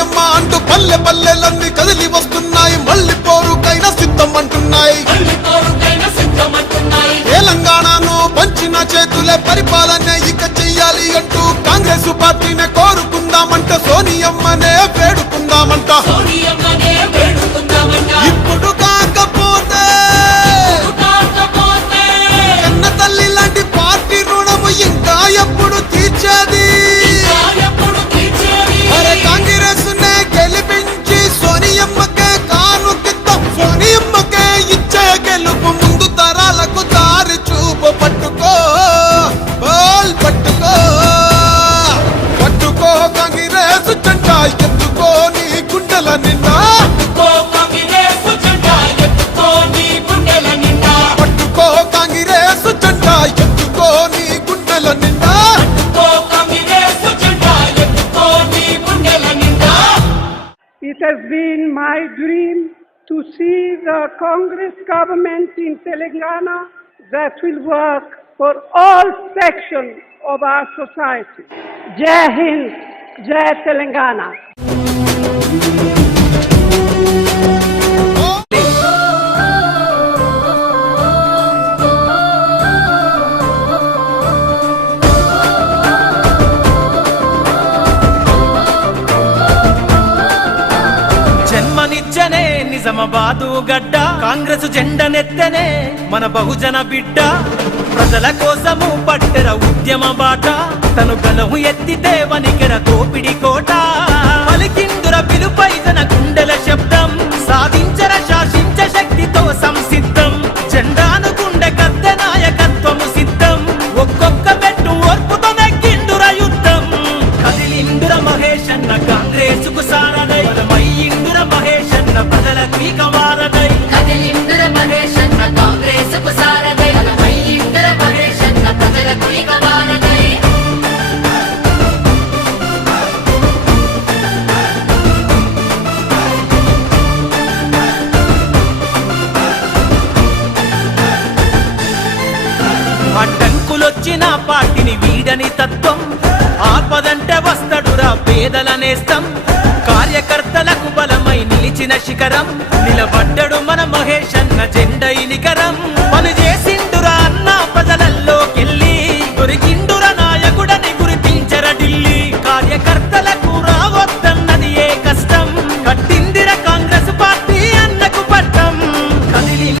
సోనియమ్మ అంటూ పల్లె పల్లెలన్నీ కదిలి వస్తున్నాయి. మళ్ళీ పోరుకైనా సిద్ధం అంటున్నాయి. తెలంగాణను పంచిన చేతులే పరిపాలన ఇక చెయ్యాలి అంటూ కాంగ్రెస్ పార్టీనే కోరుకుందామంట. సోనియమ్మనే వేడుకుందామంట. ఇప్పుడు కాకపోతే కన్న తల్లి లాంటి పార్టీ రుణము ఇంకా ఎప్పుడు తీర్చేది? అరే కాంగ్రెస్ నే గెలిపించి సోనియమ్మకే కానుకిద్దాం. సోనియమ్మకే ఇచ్చే గెలుపు ముందు తరాలకు దారి చూపు. పట్టుకో బాల్ పట్టుకో, పట్టుకో కాంగ్రెస్ జెండా ఎత్తుకో నీ గుండెల నిండా. పట్టుకో కాంగ్రెస్ జెండా ఎత్తుకో నీ గుండెల నిండా. It has been my dream to see the Congress government in Telangana that will work for all sections of our society. Jai Hind, Jai Telangana. జన్మనిచ్చనే Nizamabad గడ్డ, కాంగ్రెస్ జెండనెత్తనే మన బహుజన బిడ్డ. ప్రజల కోసము పట్టెర ఉద్యమ బాట, తను గలము ఎత్తితే వనికెర దోపిడి కోట. పలికిందుర పిలుపై తన గుండెల శబ్దం, సాధించర శాసించ శక్తితో సంసిద్ధం. జెండాను గుండె కత్తె నాయకత్వము సిద్ధం, ఒక్కొక్క పెట్టు ఓర్పుతో నెగ్గిందుర యుద్ధం. కదిలిందుర మహేషన్న కాంగ్రెసుకు సారదై, మయ్యిందుర మహేషన్న ప్రజలకు ఇక వారదై. కదిలిందుర మహేషన్న కాంగ్రెసుకు సారదై, మయ్యిందుర మహేషన్న ప్రజలకు ఇక వారదై. అడ్డంకులొచ్చిన పార్టీని వీడని తత్వం, ఆపదంటే వస్తడురా పేదల నేస్తం. కార్యకర్తలకు బలమై నిలిచిన శిఖరం, నిలబడ్డడు మన మహేషన్న జెండై నికరం.